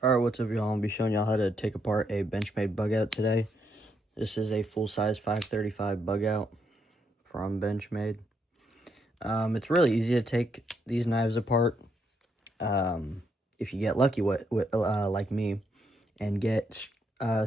Alright, what's up, y'all? I'm going to be showing y'all how to take apart a Benchmade bug out today. This is a full-size 535 bug out from Benchmade. It's really easy to take these knives apart if you get lucky like me and get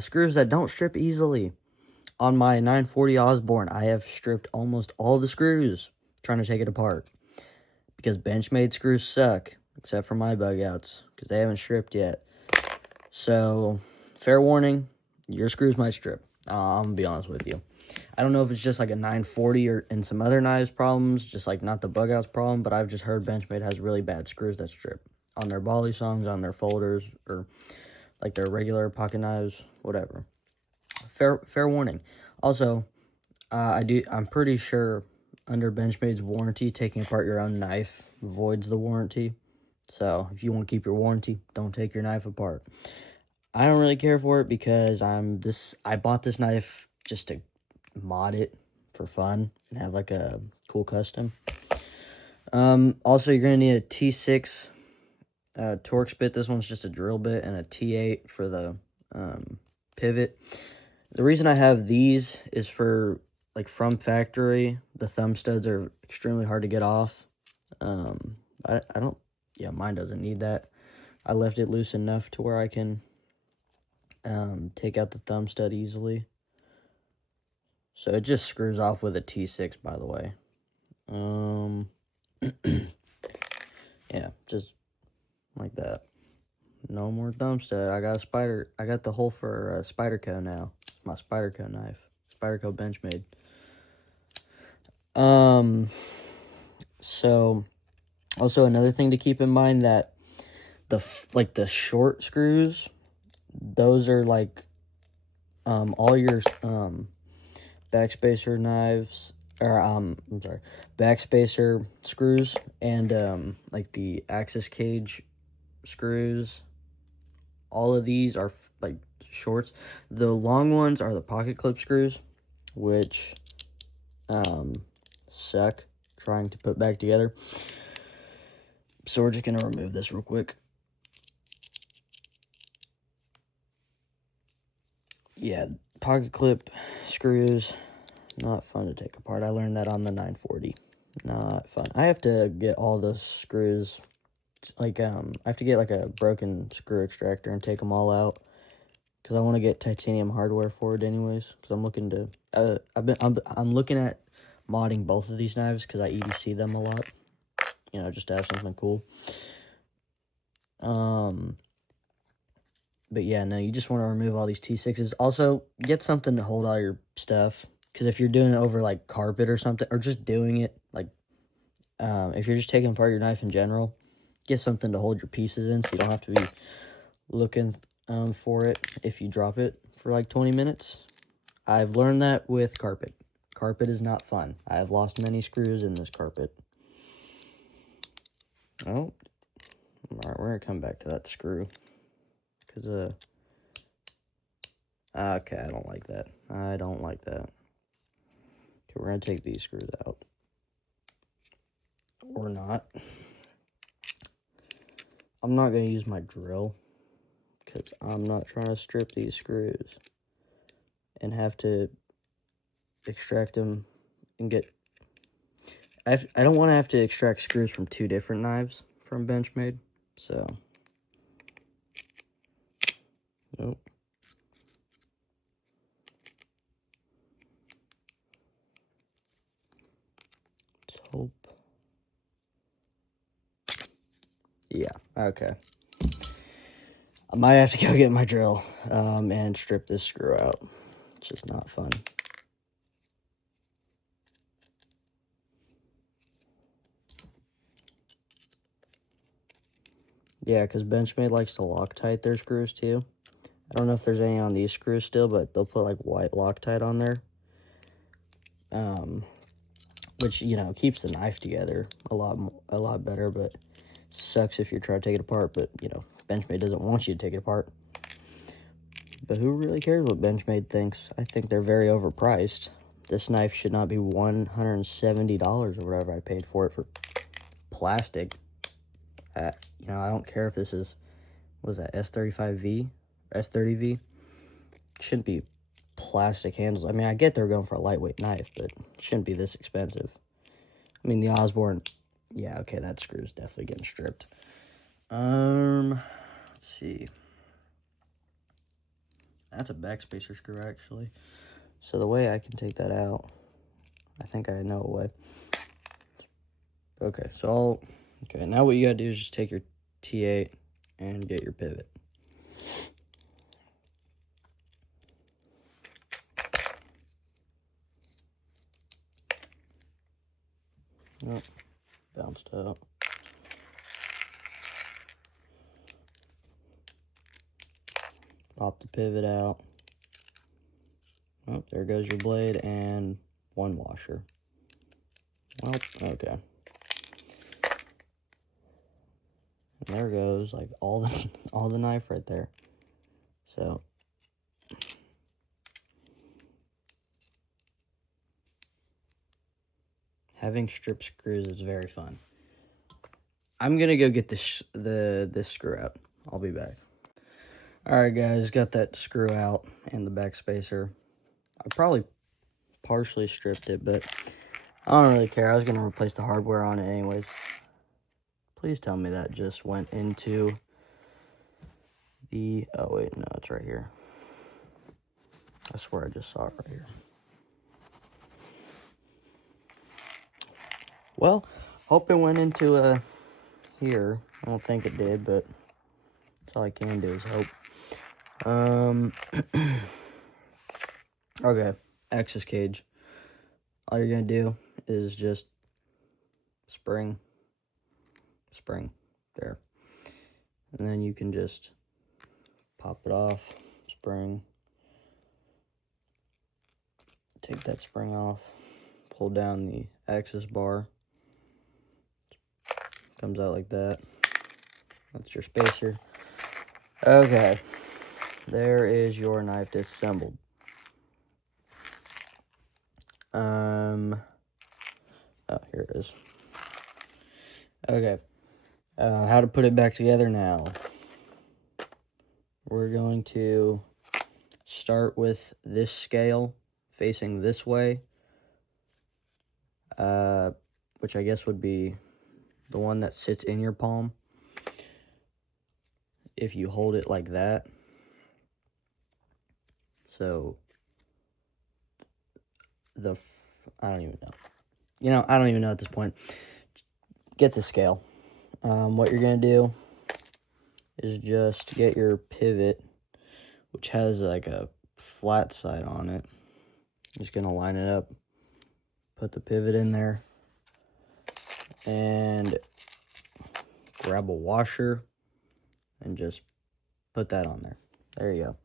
screws that don't strip easily. On my 940 Osborne, I have stripped almost all the screws trying to take it apart because Benchmade screws suck, except for my bug outs because they haven't stripped yet. So, fair warning, your screws might strip. I'm going to be honest with you. I don't know if it's just like a 940 or in some other knives problems, just like not the bug outs problem, but I've just heard Benchmade has really bad screws that strip on their volley songs, on their folders, or like their regular pocket knives, whatever. Fair warning. Also, I'm pretty sure under Benchmade's warranty, taking apart your own knife voids the warranty. So, if you want to keep your warranty, don't take your knife apart. I don't really care for it because I bought this knife just to mod it for fun and have like a cool custom. Also, you're going to need a T6 Torx bit. This one's just a drill bit, and a T8 for the pivot. The reason I have these is for, like, from factory, the thumb studs are extremely hard to get off. Mine doesn't need that. I left it loose enough to where I can take out the thumb stud easily. So it just screws off with a T6, by the way. Yeah, just like that. No more thumb stud. I got the hole for a Spyderco now. It's my Spyderco knife. Spyderco Benchmade. So also another thing to keep in mind that the short screws, those are like all your backspacer knives, or backspacer screws, and like the axis cage screws. All of these are like shorts. The long ones are the pocket clip screws, which suck trying to put back together. So we're just gonna remove this real quick. Yeah, pocket clip screws, not fun to take apart. I learned that on the 940. Not fun. I have to get all the screws, like, I have to get like a broken screw extractor and take them all out, because I want to get titanium hardware for it anyways, because I'm looking to, I'm looking at modding both of these knives, because I EDC them a lot, you know, just to have something cool. But yeah, no, you just want to remove all these T6s. Also, get something to hold all your stuff, because if you're doing it over like carpet or something, or just doing it like, if you're just taking apart your knife in general, get something to hold your pieces in, so you don't have to be looking for it if you drop it for like 20 minutes. I've learned that with carpet. Carpet is not fun. I have lost many screws in this carpet. Oh, alright, we're gonna come back to that screw. Because, okay, I don't like that. I don't like that. Okay, we're gonna take these screws out. Or not. I'm not gonna use my drill, because I'm not trying to strip these screws and have to extract them and get... I don't want to have to extract screws from two different knives from Benchmade, so... Nope. Let's hope. Yeah, okay. I might have to go get my drill and strip this screw out. It's just not fun. Yeah, because Benchmade likes to Loctite their screws too. I don't know if there's any on these screws still, but they'll put like white Loctite on there. Which, you know, keeps the knife together a lot better, but sucks if you're trying to take it apart. But, you know, Benchmade doesn't want you to take it apart. But who really cares what Benchmade thinks? I think they're very overpriced. This knife should not be $170 or whatever I paid for it for plastic. You know, I don't care if this is what is that, S35V, S30V. Shouldn't be plastic handles. I mean, I get they're going for a lightweight knife, but it shouldn't be this expensive. I mean, the Osborne, yeah, okay, that screw's definitely getting stripped. Let's see. That's a backspacer screw, actually. So the way I can take that out, I think I know a way. Okay, so okay, now what you gotta do is just take your T8 and get your pivot. Oh, bounced out. Pop the pivot out. Oh, there goes your blade and one washer. Well, okay. And there goes like all the knife right there. So having strip screws is very fun. I'm gonna go get this screw out. I'll be back. Alright guys, got that screw out and the backspacer. I probably partially stripped it, but I don't really care. I was gonna replace the hardware on it anyways. Please tell me that just went into the, oh wait, no, it's right here. I swear I just saw it right here. Well, hope it went into here. I don't think it did, but that's all I can do is hope. Okay, access cage. All you're gonna do is just spring there, and then you can just pop it off, spring, take that spring off, pull down the access bar, comes out like that. That's your spacer. Okay, there is your knife disassembled. Oh, here it is. Okay, how to put it back together now. We're going to start with this scale facing this way, which I guess would be the one that sits in your palm. If you hold it like that. So I don't even know. You know, I don't even know at this point. Get the scale. What you're going to do is just get your pivot, which has like a flat side on it. Just going to line it up. Put the pivot in there. And grab a washer and just put that on there. There you go.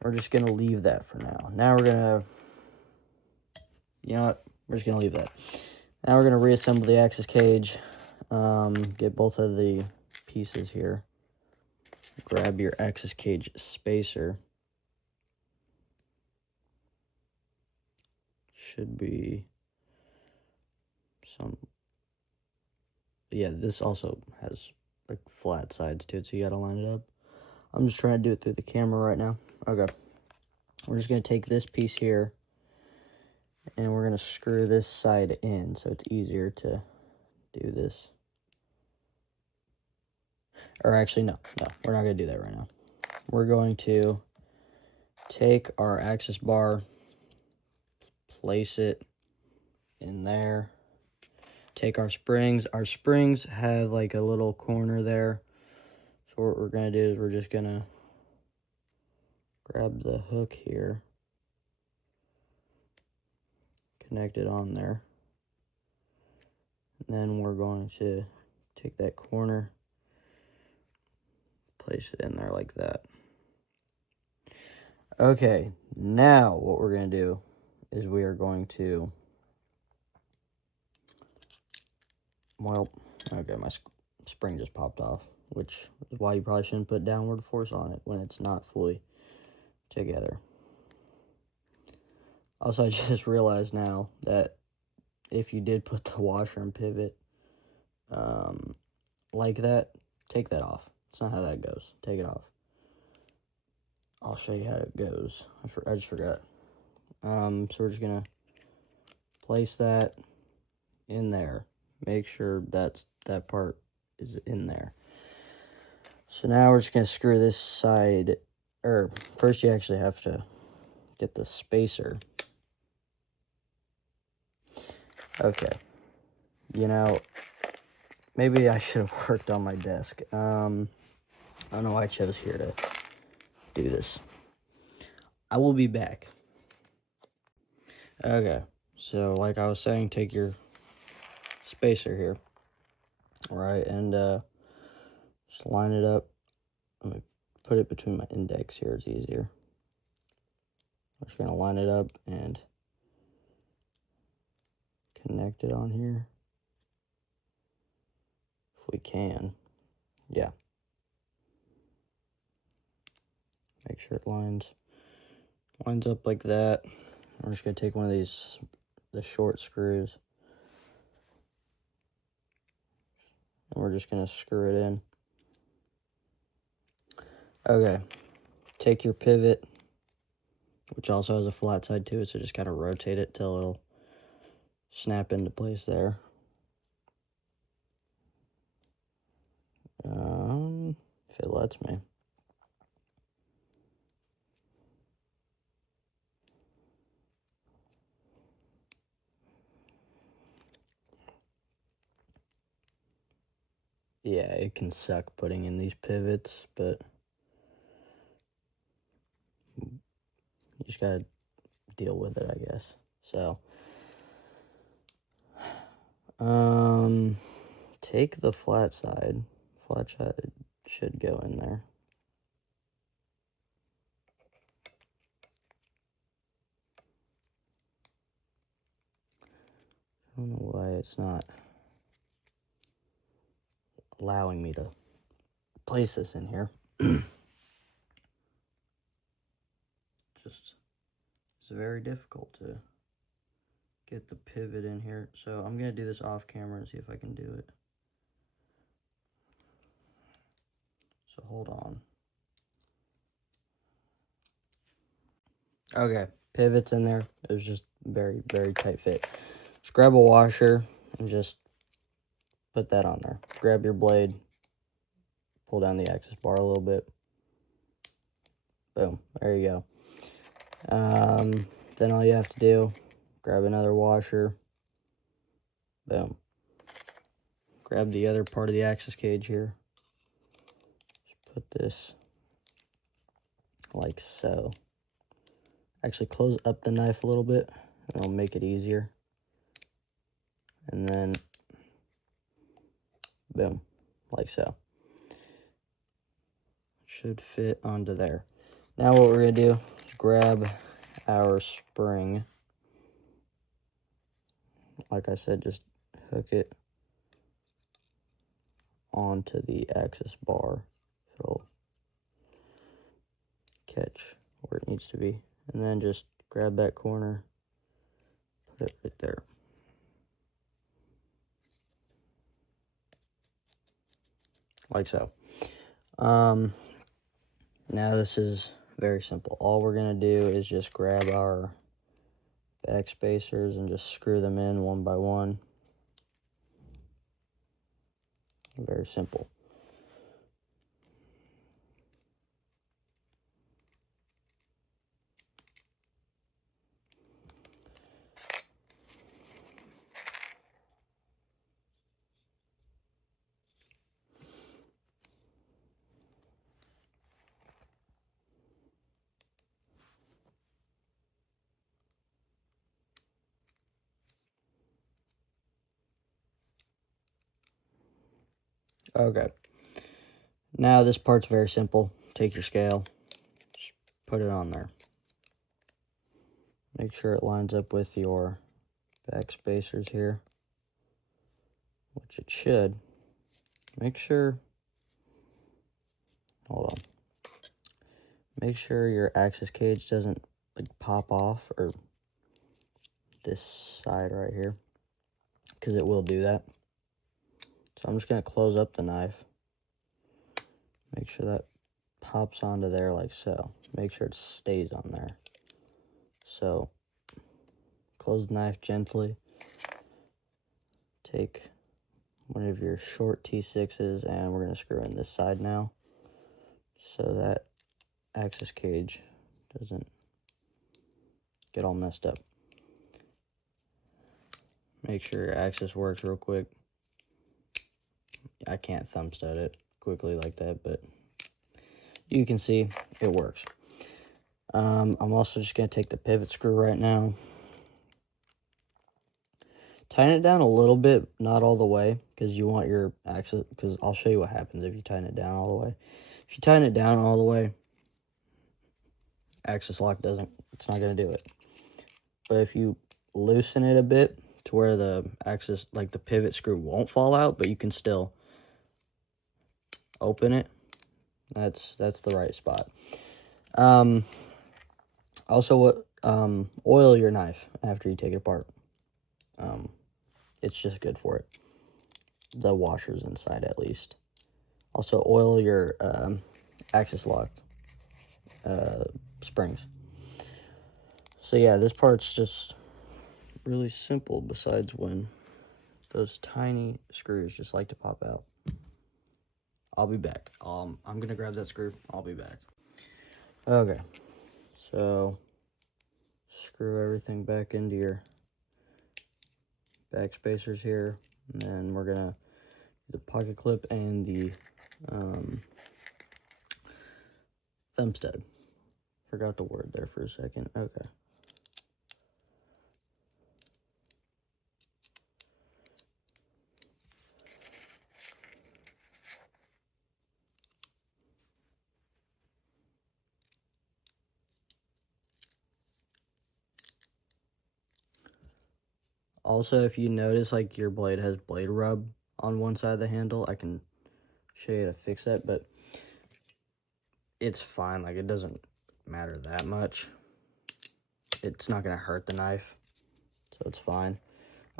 We're just going to leave that for now. Now we're going to, you know what? We're just going to leave that. Now we're going to reassemble the access cage. Get both of the pieces here. Grab your access cage spacer. Should be some, yeah, this also has like flat sides to it, so you got to line it up. I'm just trying to do it through the camera right now. Okay. We're just going to take this piece here, and we're going to screw this side in so it's easier to do this. Or actually, no, we're not going to do that right now. We're going to take our access bar, place it in there, take our springs. Our springs have like a little corner there. So what we're going to do is we're just going to grab the hook here, connect it on there, and then we're going to take that corner, place it in there like that. Okay, now what we're going to do is we are going to, well, okay, my spring just popped off, which is why you probably shouldn't put downward force on it when it's not fully together. Also, I just realized now that if you did put the washer and pivot like that, take that off. That's not how that goes. Take it off. I'll show you how it goes. I just forgot. So we're just gonna place that in there. Make sure that part is in there. So now we're just gonna screw this side, or first you actually have to get the spacer. Okay. You know, maybe I should have worked on my desk. I don't know why I chose here to do this. I will be back. Okay, so like I was saying, take your spacer here, right, and just line it up. Let me put it between my index here, it's easier. I'm just gonna line it up and connect it on here. If we can, yeah. Make sure it lines up like that. I'm just gonna take one of these, the short screws, and we're just gonna screw it in. Okay, take your pivot, which also has a flat side to it, so just kind of rotate it till it'll snap into place there. If it lets me. Yeah, it can suck putting in these pivots, but you just gotta deal with it, I guess. So, take the flat side. Flat side should go in there. I don't know why it's not allowing me to place this in here. It's very difficult to get the pivot in here. So I'm gonna do this off camera and see if I can do it. So hold on. Okay, pivot's in there. It was just very, very tight fit. Just grab a washer and just put that on there. Grab your blade, pull down the axis bar a little bit. Boom, there you go. Then all you have to do, grab another washer. Boom. Grab the other part of the axis cage here. Just put this like so. Actually close up the knife a little bit, and it'll make it easier. And then, boom, like so. Should fit onto there. Now what we're gonna do is grab our spring. Like I said, just hook it onto the axis bar. So it'll catch where it needs to be. And then just grab that corner, put it right there. Like so. Now this is very simple. All we're gonna do is just grab our back spacers and just screw them in one by one. Very simple. Okay. Now this part's very simple. Take your scale, just put it on there. Make sure it lines up with your back spacers here, which it should. Make sure, hold on. Make sure your axis cage doesn't like pop off, or this side right here, because it will do that. So I'm just gonna close up the knife. Make sure that pops onto there like so. Make sure it stays on there. So, close the knife gently. Take one of your short T6s and we're going to screw in this side now so that axis cage doesn't get all messed up. Make sure your axis works real quick. I can't thumb stud it quickly like that, but you can see it works. I'm also just going to take the pivot screw right now. Tighten it down a little bit, not all the way, because you want your axis, because I'll show you what happens if you tighten it down all the way. If you tighten it down all the way, axis lock it's not going to do it. But if you loosen it a bit to where the axis, like the pivot screw won't fall out, but you can still open it, that's the right spot. Also, oil your knife after you take it apart. It's just good for it. The washers inside, at least. Also, oil your axis lock springs. So yeah, this part's just really simple, besides when those tiny screws just like to pop out. I'll be back. I'm gonna grab that screw. I'll be back. Okay, so screw everything back into your back spacers here, and then we're gonna do the pocket clip and the thumb stud. Forgot the word there for a second. Okay. Also, if you notice like your blade has blade rub on one side of the handle, I can show you how to fix that, but it's fine. Like, it doesn't matter that much. It's not gonna hurt the knife, so it's fine.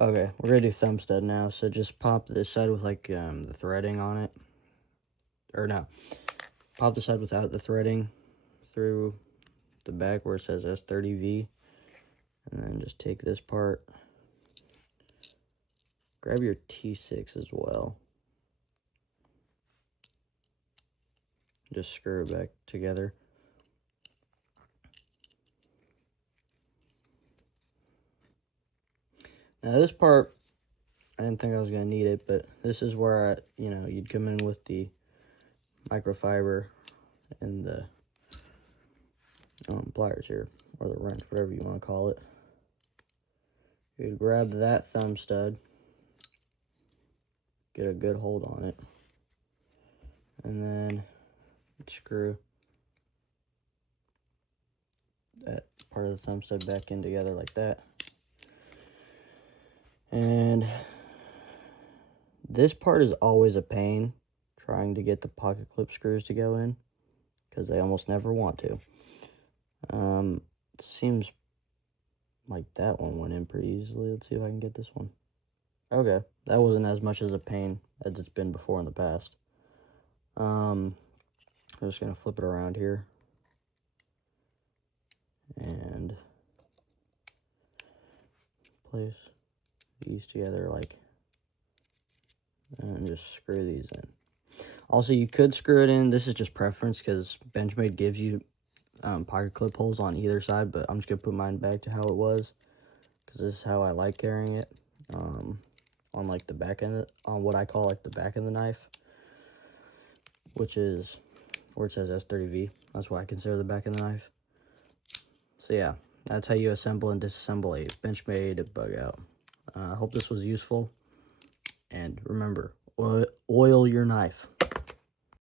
Okay, we're gonna do thumb stud now. So just pop this side with like the threading on it, or no, pop the side without the threading through the back where it says S30V, and then just take this part. Grab your T6 as well. Just screw it back together. Now this part, I didn't think I was going to need it, but this is where, you'd come in with the microfiber and the pliers here, or the wrench, whatever you want to call it. You'd grab that thumb stud, get a good hold on it, and then screw that part of the thumb stud back in together like that. And this part is always a pain, trying to get the pocket clip screws to go in, because they almost never want to. It seems like that one went in pretty easily. Let's see if I can get this one. Okay, that wasn't as much as a pain as it's been before in the past. I'm just going to flip it around here. And place these together and just screw these in. Also, you could screw it in. This is just preference because Benchmade gives you pocket clip holes on either side, but I'm just going to put mine back to how it was because this is how I like carrying it. On like the back end, on what I call like the back of the knife, which is where it says S30V. That's what I consider the back of the knife. So yeah, that's how you assemble and disassemble a Benchmade bug out. I hope this was useful, and remember, oil your knife.